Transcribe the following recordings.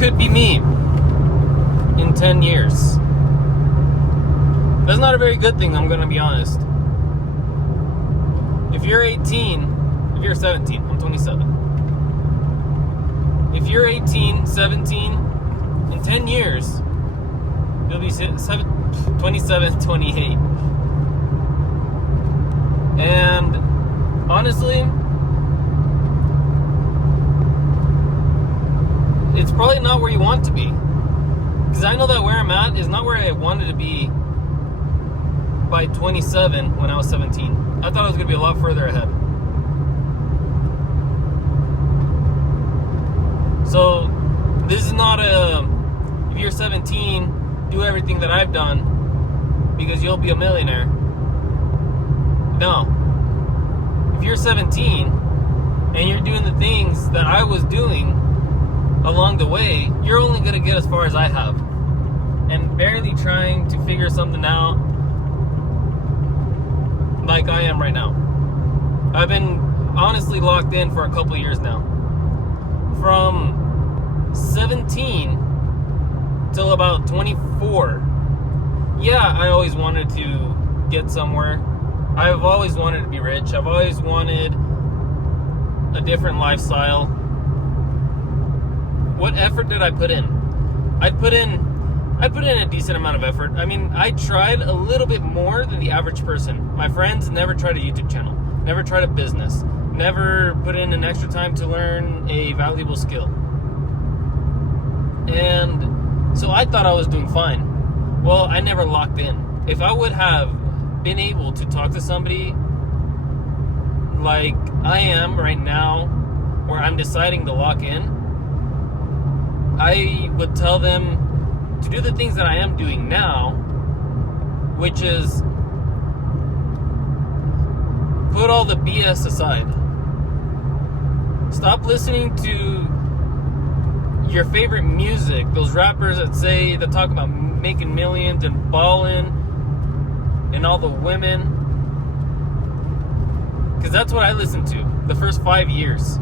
could be me in 10 years. That's not a very good thing, I'm going to be honest. If you're 18, if you're 17, I'm 27. If you're 18, 17, in 10 years, you'll be 27, 28. And honestly, it's probably not where you want to be. Because I know that where I'm at is not where I wanted to be by 27 when I was 17. I thought I was going to be a lot further ahead. So, this is not if you're 17, do everything that I've done because you'll be a millionaire. No. If you're 17 and you're doing the things that I was doing along the way, you're only going to get as far as I have. And barely trying to figure something out like I am right now. I've been honestly locked in for a couple years now. From 17 till about 24. Yeah, I always wanted to get somewhere. I've always wanted to be rich. I've always wanted a different lifestyle. What effort did I put in? I put in a decent amount of effort. I mean, I tried a little bit more than the average person. My friends never tried a YouTube channel, never tried a business, never put in an extra time to learn a valuable skill. And so I thought I was doing fine. Well, I never locked in. If I would have been able to talk to somebody like I am right now, where I'm deciding to lock in, I would tell them to do the things that I am doing now, which is put all the BS aside. Stop listening to your favorite music, those rappers that talk about making millions and balling and all the women, because that's what I listened to the first 5 years.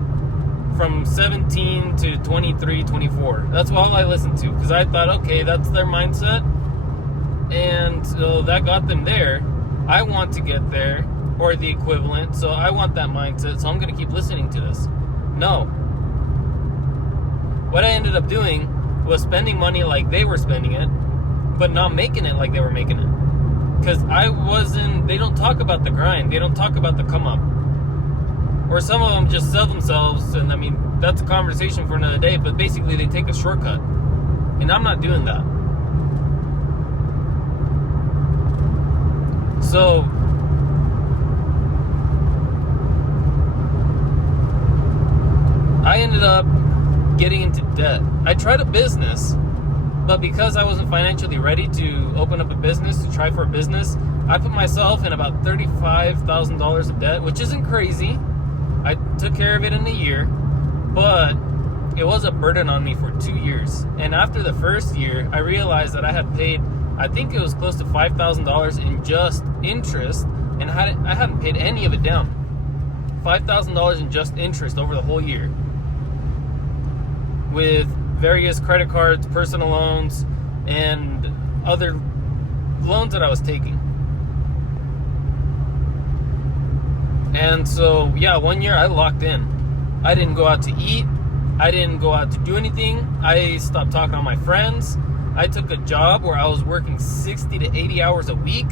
From 17 to 23, 24. That's all I listened to. Because I thought, okay, that's their mindset. And so that got them there. I want to get there. Or the equivalent. So I want that mindset. So I'm going to keep listening to this. No. What I ended up doing was spending money like they were spending it. But not making it like they were making it. Because they don't talk about the grind. They don't talk about the come up. Or some of them just sell themselves, and I mean, that's a conversation for another day, but basically they take a shortcut. And I'm not doing that. So, I ended up getting into debt. I tried a business, but because I wasn't financially ready to open up a business, to try for a business, I put myself in about $35,000 of debt, which isn't crazy. I took care of it in a year, but it was a burden on me for 2 years. And after the first year, I realized that I had paid, I think it was close to $5,000 in just interest, and I hadn't paid any of it down. $5,000 in just interest over the whole year, with various credit cards, personal loans, and other loans that I was taking. And so, yeah, 1 year I locked in. I didn't go out to eat. I didn't go out to do anything. I stopped talking to my friends. I took a job where I was working 60 to 80 hours a week.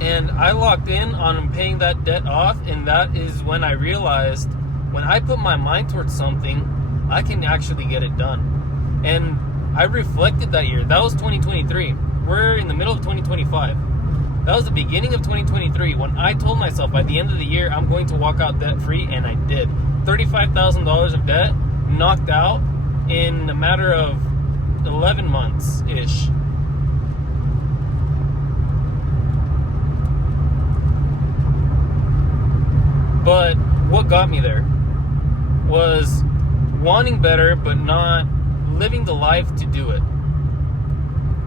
And I locked in on paying that debt off. And that is when I realized when I put my mind towards something, I can actually get it done. And I reflected that year. That was 2023. We're in the middle of 2025. That was the beginning of 2023 when I told myself by the end of the year I'm going to walk out debt free, and I did. $35,000 of debt knocked out in a matter of 11 months ish. But what got me there was wanting better but not living the life to do it.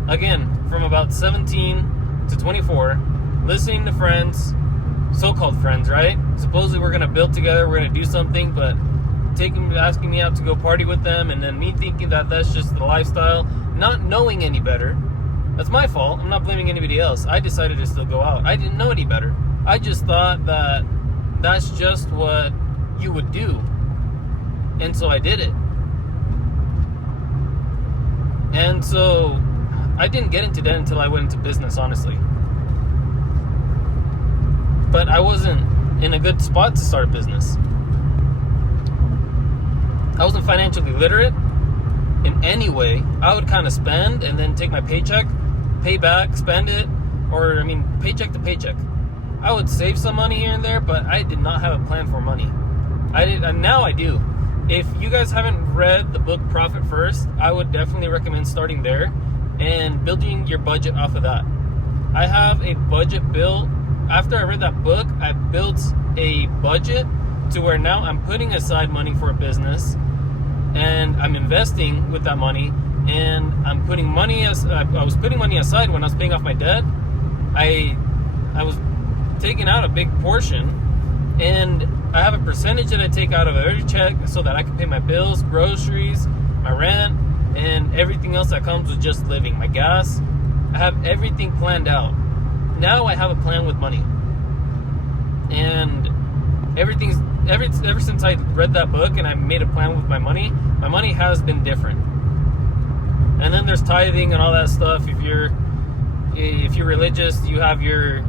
Again, from about 17 to 24, listening to friends, so-called friends, right? Supposedly we're going to build together, we're going to do something, but asking me out to go party with them, and then me thinking that that's just the lifestyle, not knowing any better. That's my fault. I'm not blaming anybody else. I decided to still go out. I didn't know any better. I just thought that that's just what you would do. And so I did it. And so I didn't get into debt until I went into business, honestly. But I wasn't in a good spot to start a business. I wasn't financially literate in any way. I would kind of spend and then take my paycheck, pay back, spend it, or paycheck to paycheck. I would save some money here and there, but I did not have a plan for money. I did, and now I do. If you guys haven't read the book Profit First, I would definitely recommend starting there and building your budget off of that. I have a budget built. After I read that book, I built a budget to where now I'm putting aside money for a business, and I'm investing with that money, and I'm putting money as I was putting money aside when I was paying off my debt. I was taking out a big portion, and I have a percentage that I take out of every check so that I can pay my bills, groceries, my rent, and everything else that comes with just living, my gas. I have everything planned out. Now I have a plan with money. And ever since I read that book and I made a plan with my money has been different. And then there's tithing and all that stuff. If you're religious, you have your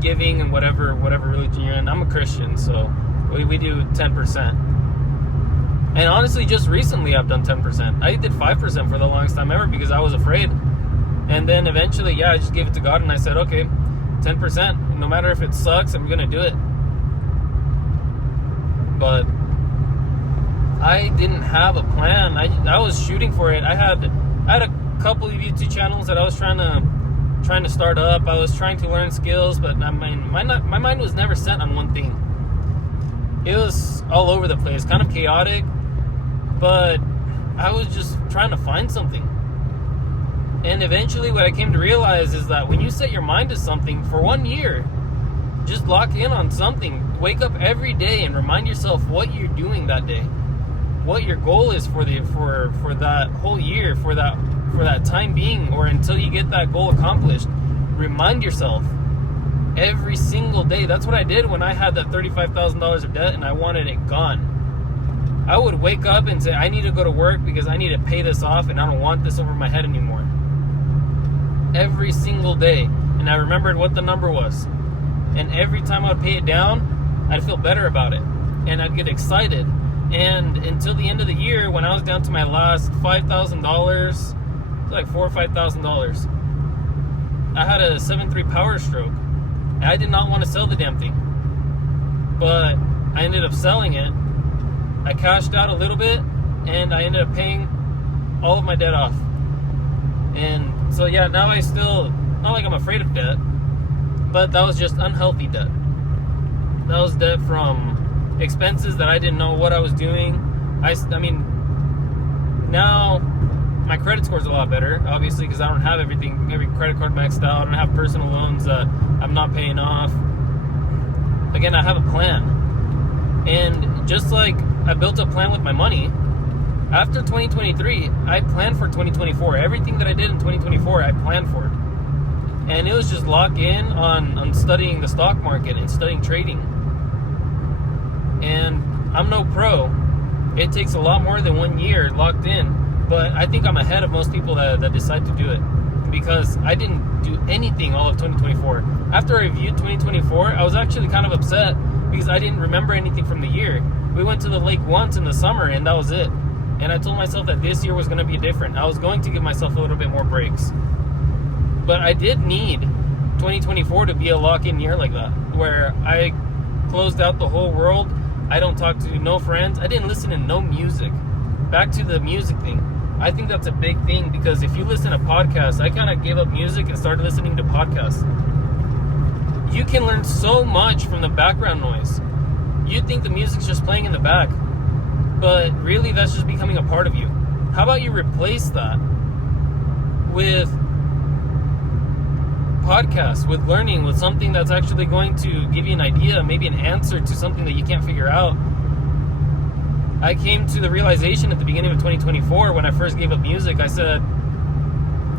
giving and whatever religion you're in. I'm a Christian, so we do 10%. And honestly, just recently I've done 10%. I did 5% for the longest time ever because I was afraid. And then eventually, I just gave it to God and I said, okay, 10%. No matter if it sucks, I'm going to do it. But I didn't have a plan. I was shooting for it. I had a couple of YouTube channels that I was trying to start up. I was trying to learn skills, but my mind was never set on one thing. It was all over the place, kind of chaotic, but I was just trying to find something. And eventually what I came to realize is that when you set your mind to something for 1 year, just lock in on something. Wake up every day and remind yourself what you're doing that day. What your goal is for that whole year, for that time being, or until you get that goal accomplished. Remind yourself every single day. That's what I did when I had that $35,000 of debt and I wanted it gone. I would wake up and say, I need to go to work because I need to pay this off and I don't want this over my head anymore. Every single day. And I remembered what the number was. And every time I would pay it down, I'd feel better about it. And I'd get excited. And until the end of the year, when I was down to my last $5,000, like $4,000 or $5,000, I had a 7.3 Power Stroke. And I did not want to sell the damn thing. But I ended up selling it. I cashed out a little bit, and I ended up paying all of my debt off. And so now I still, not like I'm afraid of debt, but that was just unhealthy debt. That was debt from expenses that I didn't know what I was doing. Now my credit score is a lot better, obviously, because I don't have every credit card maxed out. I don't have personal loans that I'm not paying off. Again, I have a plan. And just like I built a plan with my money, after 2023, I planned for 2024. Everything that I did in 2024, I planned for. And it was just lock in on studying the stock market and studying trading. And I'm no pro. It takes a lot more than 1 year locked in. But I think I'm ahead of most people that decide to do it. Because I didn't do anything all of 2024. After I reviewed 2024, I was actually kind of upset because I didn't remember anything from the year. We went to the lake once in the summer and that was it. And I told myself that this year was going to be different. I was going to give myself a little bit more breaks. But I did need 2024 to be a lock-in year like that, where I closed out the whole world. I don't talk to no friends. I didn't listen to no music. Back to the music thing. I think that's a big thing because if you listen to podcasts, I kind of gave up music and started listening to podcasts. You can learn so much from the background noise. You think the music's just playing in the back, but really that's just becoming a part of you. How about you replace that with podcasts, with learning, with something that's actually going to give you an idea, maybe an answer to something that you can't figure out. I came to the realization at the beginning of 2024 when I first gave up music. I said,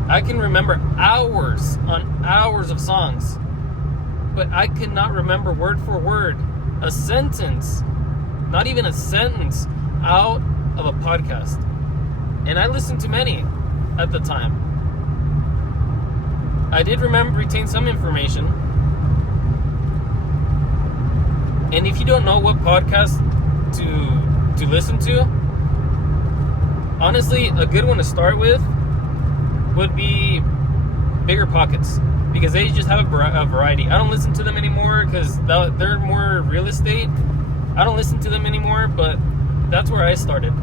I can remember hours on hours of songs, but I could not remember word for word a sentence, not even a sentence, out of a podcast. And I listened to many at the time. I did retain some information. And if you don't know what podcast to listen to, honestly, a good one to start with would be Bigger Pockets, because they just have a variety. I don't listen to them anymore because they're more real estate. I don't listen to them anymore, but that's where I started.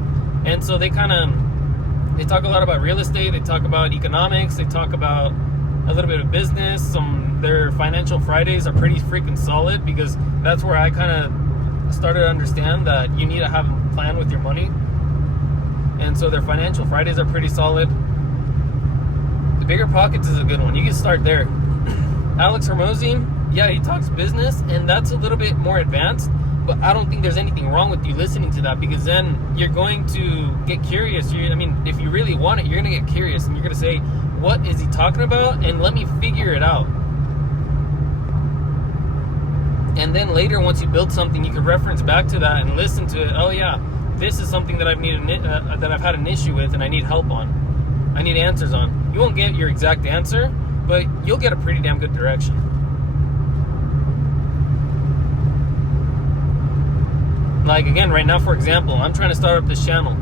And so they talk a lot about real estate, they talk about economics, they talk about a little bit of business. Their Financial Fridays are pretty freaking solid, because that's where I kind of started to understand that you need to have a plan with your money. And so their Financial Fridays are pretty solid. The Bigger Pockets is a good one. You can start there. Alex Hormozi, yeah, he talks business, and that's a little bit more advanced, but I don't think there's anything wrong with you listening to that, because then you're going to get curious. If you really want it, you're going to get curious, and you're going to say, what is he talking about? And let me figure it out. And then later, once you build something, you can reference back to that and listen to it. Oh yeah, this is something that that I've had an issue with, and I need help on. I need answers on. You won't get your exact answer, but you'll get a pretty damn good direction. Like, again, right now, for example, I'm trying to start up this channel,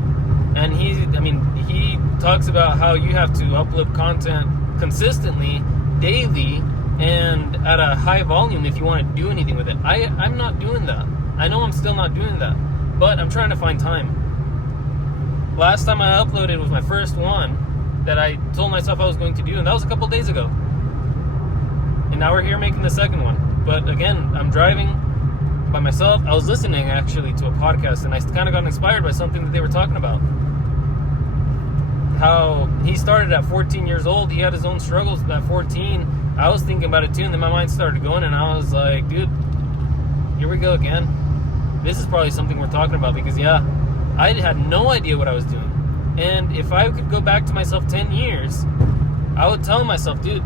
and he talks about how you have to upload content consistently, daily, and at a high volume if you want to do anything with it. I'm not doing that. I know I'm still not doing that, but I'm trying to find time. Last time I uploaded was my first one that I told myself I was going to do, and that was a couple days ago. And now we're here making the second one. But again, I'm driving by myself. I was listening actually to a podcast, and I kind of got inspired by something that they were talking about. How he started at 14 years old. He had his own struggles at 14. I was thinking about it too, and then my mind started going, and I was like, dude, here we go again. This is probably something we're talking about, because yeah, I had no idea what I was doing. And if I could go back to myself 10 years, I would tell myself, dude,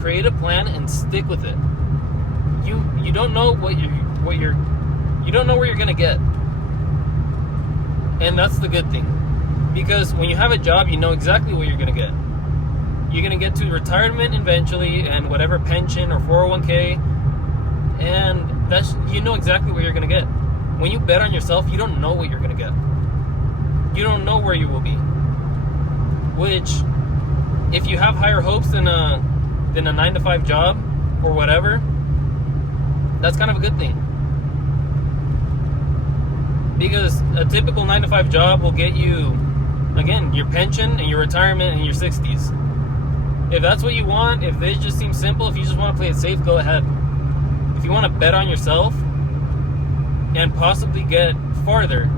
create a plan and stick with it. You don't know you don't know where you're gonna get. And that's the good thing. Because when you have a job, you know exactly what you're gonna get. You're gonna get to retirement eventually, and whatever pension or 401k, and you know exactly what you're gonna get. When you bet on yourself, you don't know what you're gonna get. You don't know where you will be. Which, if you have higher hopes than a 9-to-5 job or whatever, that's kind of a good thing. Because a typical 9-to-5 job will get you, again, your pension and your retirement in your 60s. If that's what you want, if it just seems simple, if you just want to play it safe, go ahead. If you want to bet on yourself and possibly get farther,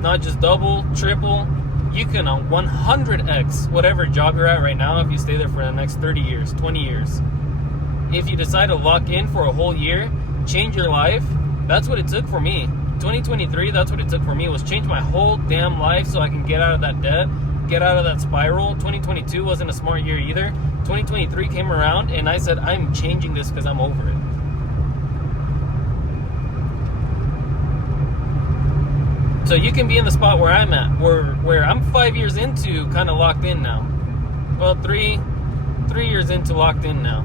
not just double, triple, you can 100x whatever job you're at right now if you stay there for the next 30 years, 20 years. If you decide to lock in for a whole year, change your life, that's what it took for me. 2023, that's what it took for me, was change my whole damn life so I can get out of that debt, get out of that spiral. 2022 wasn't a smart year either. 2023 came around, and I said, I'm changing this because I'm over it. So you can be in the spot where I'm at, where I'm 5 years into kind of locked in now. Well, three years into locked in now.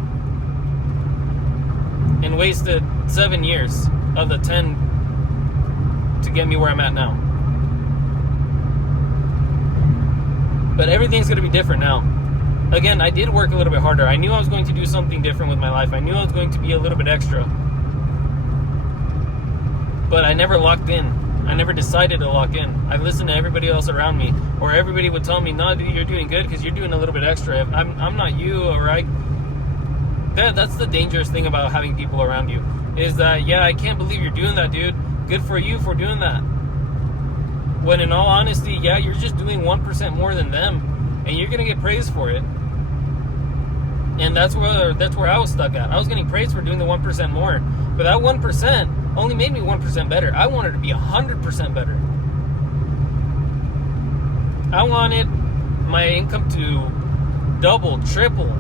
And wasted 7 years of the 10 to get me where I'm at now. But everything's going to be different now. Again, I did work a little bit harder. I knew I was going to do something different with my life. I knew I was going to be a little bit extra. But I never locked in. I never decided to lock in. I listened to everybody else around me, or everybody would tell me, no, dude, you're doing good because you're doing a little bit extra. I'm not you, or that's the dangerous thing about having people around you, is that, yeah, I can't believe you're doing that, dude. Good for you for doing that. When in all honesty, yeah, you're just doing 1% more than them, and you're going to get praised for it. And that's where I was stuck at. I was getting praised for doing the 1% more. But that 1% only made me 1% better. I wanted to be 100% better. I wanted my income to double, triple.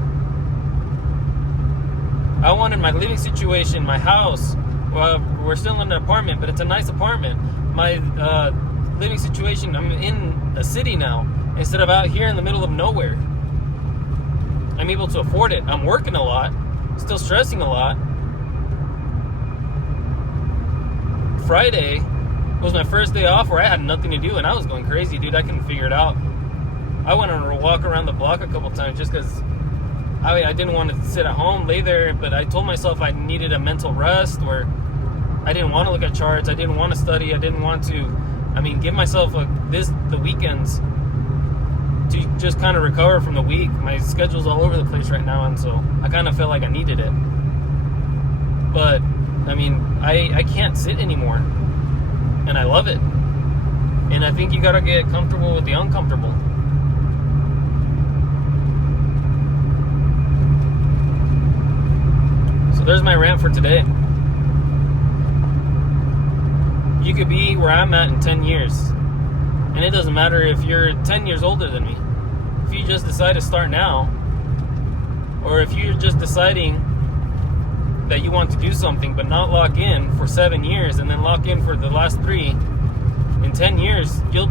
I wanted my living situation, my house. Well, we're still in an apartment, but it's a nice apartment. My living situation, I'm in a city now instead of out here in the middle of nowhere. I'm able to afford it. I'm working a lot, still stressing a lot. Friday was my first day off where I had nothing to do and I was going crazy, dude. I couldn't figure it out. I went on a walk around the block a couple times just because I didn't want to sit at home, lay there, but I told myself I needed a mental rest where I didn't want to look at charts. I didn't want to study. I didn't want to, give myself the weekends to just kind of recover from the week. My schedule's all over the place right now, and so I kind of felt like I needed it. But, I can't sit anymore, and I love it. And I think you got to get comfortable with the uncomfortable. So there's my rant for today. You could be where I'm at in 10 years. And it doesn't matter if you're 10 years older than me. If you just decide to start now, or if you're just deciding that you want to do something but not lock in for 7 years and then lock in for the last 3, in 10 years, you're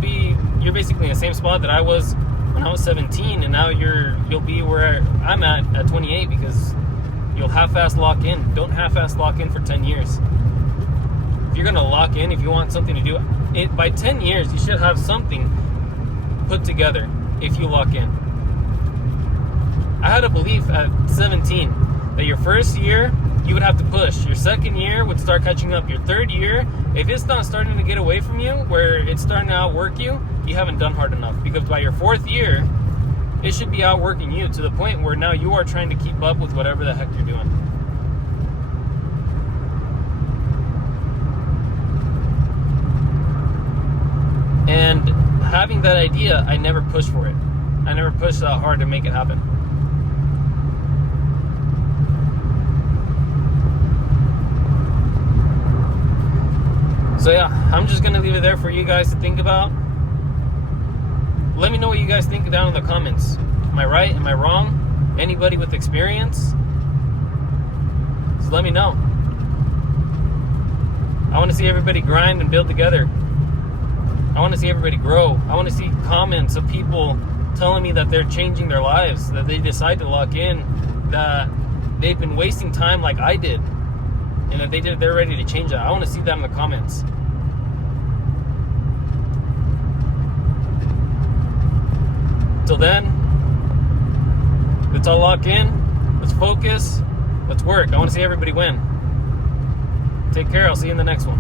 basically in the same spot that I was when I was 17, and now you'll be where I'm at 28, because you'll half-ass lock in. Don't half-ass lock in for 10 years. If you're going to lock in, if you want something to do, by 10 years, you should have something put together if you lock in. I had a belief at 17 that your first year, you would have to push. Your second year would start catching up. Your third year, if it's not starting to get away from you, where it's starting to outwork you, you haven't done hard enough. Because by your fourth year, it should be outworking you to the point where now you are trying to keep up with whatever the heck you're doing. And having that idea, I never pushed for it. I never pushed that hard to make it happen. So yeah, I'm just going to leave it there for you guys to think about. Let me know what you guys think down in the comments. Am I right? Am I wrong? Anybody with experience? Just let me know. I want to see everybody grind and build together. I want to see everybody grow. I want to see comments of people telling me that they're changing their lives, that they decide to lock in, that they've been wasting time like I did, and that they're ready to change that. I want to see that in the comments. Till then, let's all lock in. Let's focus. Let's work. I want to see everybody win. Take care. I'll see you in the next one.